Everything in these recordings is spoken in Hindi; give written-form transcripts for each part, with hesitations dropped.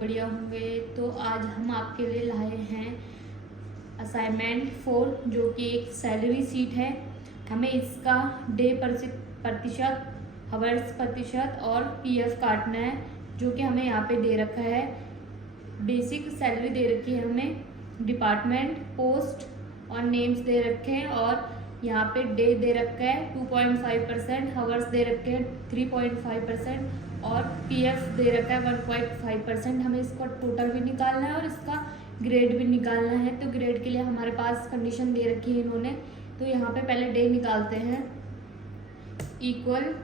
बढ़िया होंगे। तो आज हम आपके लिए लाए हैं असाइनमेंट 4 जो कि एक सैलरी शीट है। हमें इसका डे प्रतिशत, हावर्स प्रतिशत और पीएफ काटना है, जो कि हमें यहाँ पे दे रखा है। बेसिक सैलरी दे रखी है हमें, डिपार्टमेंट, पोस्ट और नेम्स दे रखे हैं, और यहाँ पे डे दे रखा है 2.5%, हावर्स दे रखे हैं 3.5% और पीएफ दे रखा है 1.5%। हमें इसका टोटल भी निकालना है और इसका ग्रेड भी निकालना है। तो ग्रेड के लिए हमारे पास कंडीशन दे रखी है इन्होंने। तो यहाँ पे पहले डे निकालते हैं, equal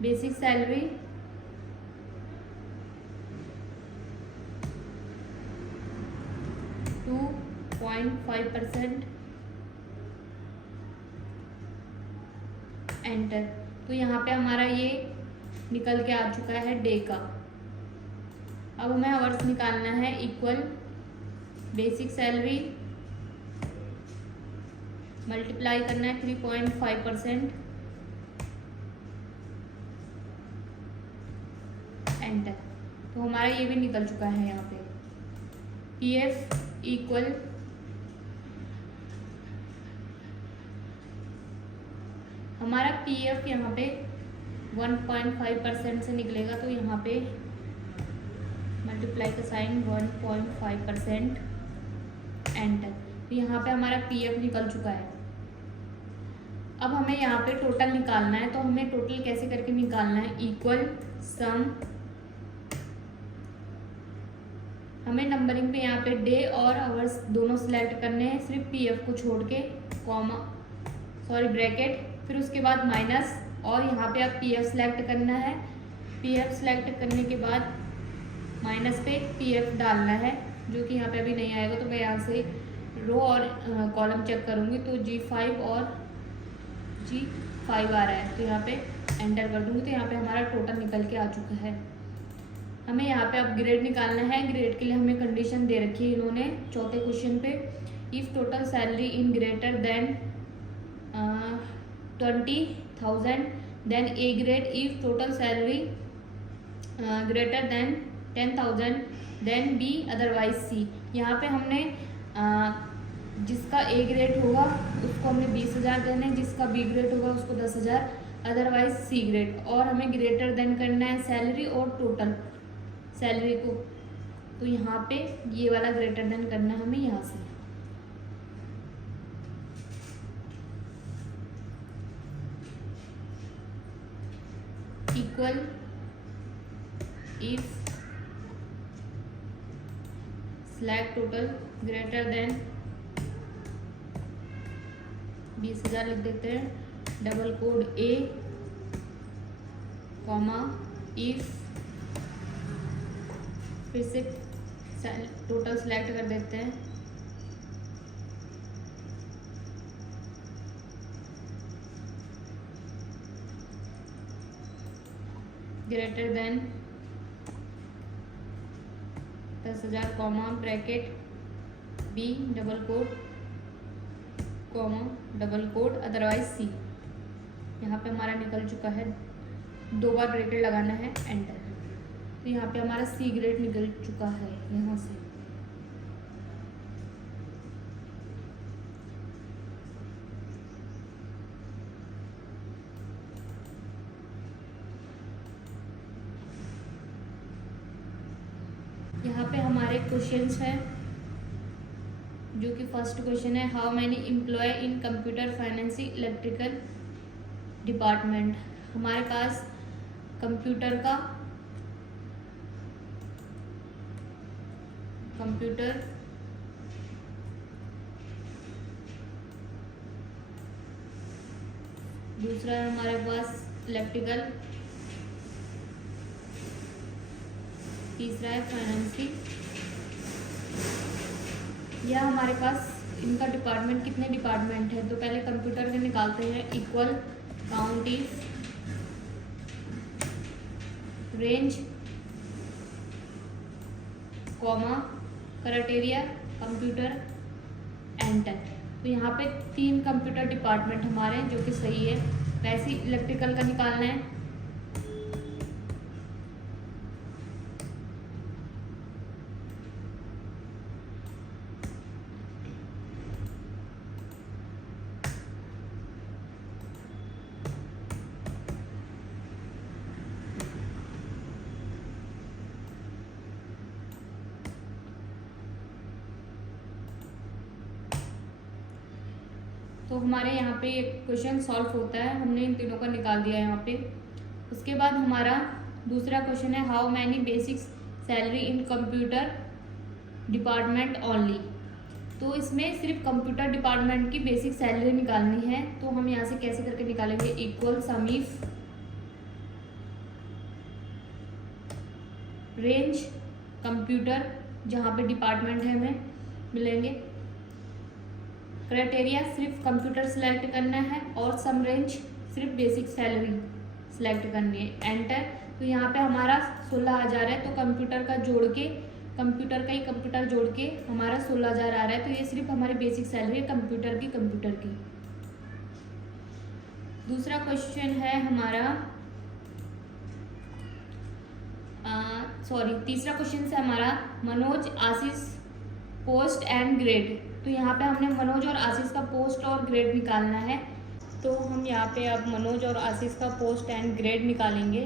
basic salary to 0.5% enter. तो यहाँ पे हमारा ये निकल के आ चुका है डे का। अब हमें आवर्स निकालना है, इक्वल बेसिक सैलरी मल्टीप्लाई करना है 3.5% एंटर। तो हमारा ये भी निकल चुका है यहाँ पे। पीएफ इक्वल हमारा पीएफ यहाँ पे 1.5% से निकलेगा। तो यहाँ पे मल्टीप्लाई का साइन 1.5% एंटर। तो यहाँ पे हमारा पीएफ निकल चुका है। अब हमें यहाँ पे टोटल निकालना है। तो हमें टोटल कैसे करके निकालना है, इक्वल सम। हमें नंबरिंग पे यहाँ पे डे और आवर्स दोनों सिलेक्ट करने हैं, सिर्फ पीएफ को छोड़ के, ब्रैकेट, फिर उसके बाद माइनस, और यहाँ पे आप पीएफ सिलेक्ट करना है। पीएफ सिलेक्ट करने के बाद माइनस पे पीएफ डालना है, जो कि यहाँ पे अभी नहीं आएगा। तो मैं यहाँ से रो और कॉलम चेक करूँगी। तो G5 और G5 आ रहा है, तो यहाँ पे एंटर कर दूँगी। तो यहाँ पे हमारा टोटल निकल के आ चुका है। हमें यहाँ पे अब ग्रेड निकालना है। ग्रेड के लिए हमें कंडीशन दे रखी है इन्होंने चौथे क्वेश्चन पे, if total salary in greater than 20,000 then A grade, if total salary greater than 10,000 then B, otherwise C. यहाँ पे हमने जिसका ए ग्रेड होगा उसको हमने 20,000 देने, जिसका बी ग्रेड होगा उसको 10,000, अदरवाइज सी ग्रेड। और हमें ग्रेटर देन करना है सैलरी और टोटल सैलरी को। तो यहाँ पे ये वाला ग्रेटर देन करना है हमें यहाँ से। इक्वल इफ स्लैग टोटल ग्रेटर देन 20,000 लिख देते हैं, double quote A comma if, फिर से टोटल सिलेक्ट कर देते हैं, greater than 10,000 comma bracket B double quote comma double quote, otherwise C. यहाँ पे हमारा निकल चुका है, 2 बार ब्रैकेट लगाना है, एंटर। तो यहाँ पे हमारा सी ग्रेड निकल चुका है यहाँ से। यहाँ पे हमारे क्वेश्चंस हैं, जो कि फर्स्ट क्वेश्चन है, how many employ in computer finance electrical department. हमारे पास कंप्यूटर दूसरा है हमारे पास इलेक्ट्रिकल, तीसरा है फाइनेंसिंग। यह हमारे पास इनका डिपार्टमेंट, कितने डिपार्टमेंट है। तो पहले कंप्यूटर के निकालते हैं, equal count if range comma criteria computer enter. तो यहाँ पे 3 कंप्यूटर डिपार्टमेंट हमारे, जो कि सही है। वैसे ही इलेक्ट्रिकल का निकालना है, तो हमारे यहाँ पे एक क्वेश्चन सॉल्व होता है, हमने इन तीनों का निकाल दिया यहाँ पे। उसके बाद हमारा दूसरा क्वेश्चन है how many basic salary in computer department only. तो इसमें सिर्फ कंप्यूटर डिपार्टमेंट की बेसिक सैलरी निकालनी है। तो हम यहाँ से कैसे करके निकालेंगे, इक्वल समीफ रेंज कंप्यूटर जहाँ पे डिपार्टमेंट है हमें मिलेंगे। क्राइटेरिया सिर्फ कंप्यूटर सिलेक्ट करना है और सम रेंज सिर्फ बेसिक सैलरी सिलेक्ट करनी है। एंटर। तो यहाँ पे हमारा 16,000 है, तो कंप्यूटर का जोड़ के कंप्यूटर जोड़ के हमारा 16,000 आ रहा है। तो ये सिर्फ हमारी बेसिक सैलरी है कंप्यूटर की। दूसरा क्वेश्चन है हमारा तीसरा क्वेश्चन है हमारा मनोज आशीष पोस्ट एंड ग्रेड। तो यहाँ पे हमने मनोज और आशीष का पोस्ट और ग्रेड निकालना है। तो हम यहाँ पे अब मनोज और आशीष का पोस्ट एंड ग्रेड निकालेंगे।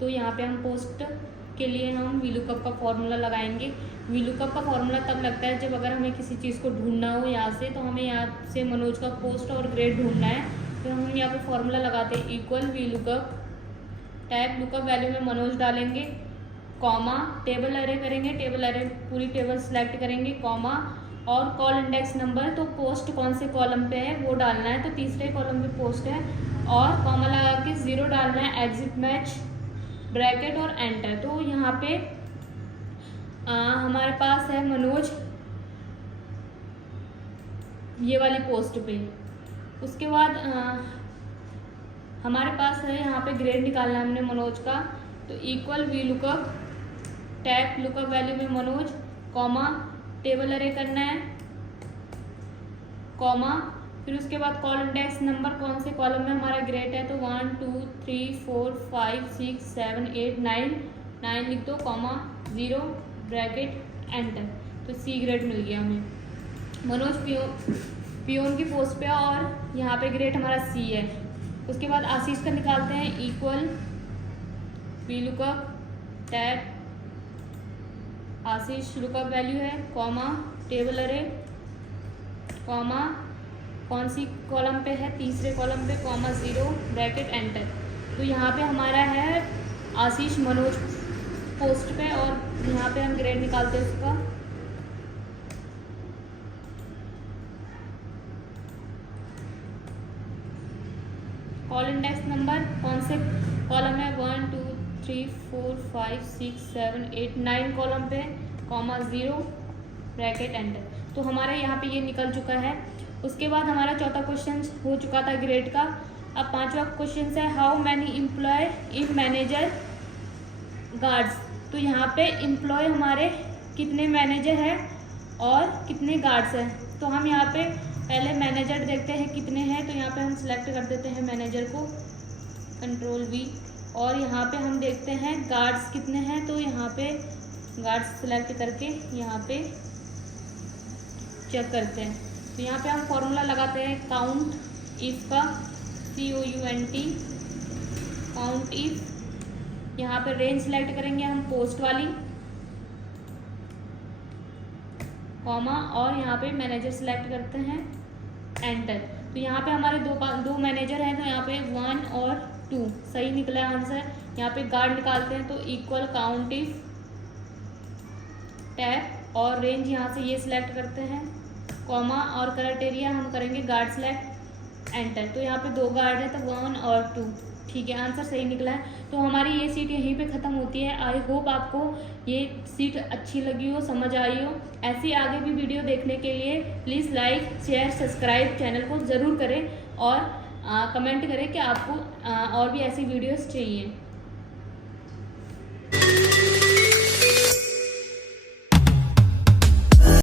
तो यहाँ पे हम पोस्ट के लिए हम वीलुकअप का फॉर्मूला लगाएंगे। वीलुकअप का फॉर्मूला तब लगता है जब अगर हमें किसी चीज़ को ढूंढना हो यहाँ से, तो हमें यहाँ से मनोज का पोस्ट और ग्रेड ढूंढना है। तो हम यहाँ पे फॉर्मूला लगाते हैं equal VLOOKUP type lookup value में मनोज डालेंगे, कॉमा टेबल अरे करेंगे, टेबल अरे पूरी टेबल सेलेक्ट करेंगे, कॉमा और कॉल इंडेक्स नंबर। तो पोस्ट कौन से कॉलम पे है वो डालना है, तो तीसरे कॉलम पे पोस्ट है और कॉमा लगा के 0 डालना है, एग्जिट मैच ब्रैकेट और एंटर। तो यहाँ पे हमारे पास है मनोज ये वाली पोस्ट पे। उसके बाद हमारे पास है यहाँ पे ग्रेड निकालना है हमने मनोज का। तो equal V lookup tap lookup value में मनोज, कॉमा टेबल अरे करना है, कॉमा फिर उसके बाद कॉल इंडेक्स नंबर कौन से कॉलम में हमारा ग्रेड है, तो 1 2 3 4 5 6 7 8 9 लिख दो, कॉमा 0 ब्रैकेट एंटर। तो सी ग्रेड मिल गया हमें। मनोज पियोन की पोस्ट पे और यहाँ पे ग्रेड हमारा सी है। उसके बाद आशीष का निकालते हैं इक्वल वी लुकअप टैब आशीष लुकअप वैल्यू है, कॉमा टेबल अरे, कॉमा कौन सी कॉलम पे है, तीसरे कॉलम पे, कॉमा 0 ब्रैकेट एंटर। तो यहाँ पे हमारा है आशीष मनोज पोस्ट पे और यहाँ पे हम ग्रेड निकालते हैं उसका। कॉल इंडेक्स नंबर कौन से कॉलम है, 1 2 3 4 5 6 7 8 9 कॉलम पे, कॉमा 0 ब्रैकेट एंटर। तो हमारा यहाँ पे ये निकल चुका है। उसके बाद हमारा चौथा क्वेश्चन हो चुका था ग्रेड का। अब पांचवा क्वेश्चन है how many employ in manager guards. तो यहाँ पे एम्प्लॉय हमारे कितने मैनेजर हैं और कितने गार्ड्स हैं। तो हम यहाँ पे पहले मैनेजर देखते हैं कितने हैं। तो यहाँ पे हम सिलेक्ट कर देते हैं मैनेजर को, कंट्रोल V, और यहाँ पे हम देखते हैं गार्ड्स कितने हैं। तो यहाँ पे गार्ड्स सिलेक्ट करके यहाँ पे चेक करते हैं। तो यहाँ पे हम फॉर्मूला लगाते हैं काउंट इफ का, COUNT काउंट इफ। यहाँ पे रेंज सेलेक्ट करेंगे हम पोस्ट वाली, कॉमा और यहाँ पे मैनेजर सेलेक्ट करते हैं, एंटर। तो यहाँ पे हमारे दो मैनेजर हैं। तो यहाँ पे 1 और 2 सही निकला आंसर। यहाँ पे गार्ड निकालते हैं तो इक्वल काउंट इफ टैब और रेंज यहाँ से ये सिलेक्ट करते हैं, कॉमा और क्राइटेरिया हम करेंगे गार्ड सेलेक्ट, एंटर। तो यहाँ पे 2 गार्ड है तो 1 और 2, ठीक है, आंसर सही निकला है। तो हमारी ये सीट यहीं पे ख़त्म होती है। आई होप आपको ये सीट अच्छी लगी हो, समझ आई हो। ऐसी आगे भी वीडियो देखने के लिए please like share subscribe channel को ज़रूर करें और कमेंट करें कि आपको और भी ऐसी वीडियोस चाहिए।